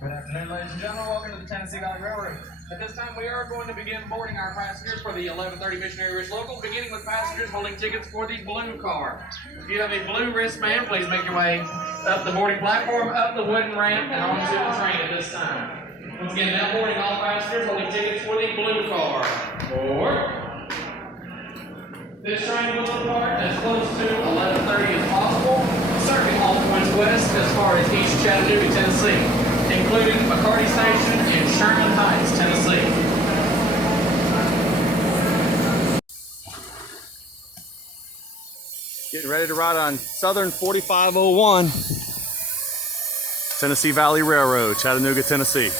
Good afternoon, ladies and gentlemen. Welcome to the Tennessee Valley Railroad. At this time, we are going to begin boarding our passengers for the 11:30 Missionary Ridge Local, beginning with passengers holding tickets for the blue car. If you have a blue wristband, please make your way up the boarding platform, up the wooden ramp, and onto the train at this time. Once again, now boarding all passengers holding tickets for the blue car. Board. This train will depart as close to 11:30 as possible, circling all points west as far as East Chattanooga, Tennessee, including McCarty Station in Sherman Heights, Tennessee. Getting ready to ride on Southern 4501, Tennessee Valley Railroad, Chattanooga, Tennessee.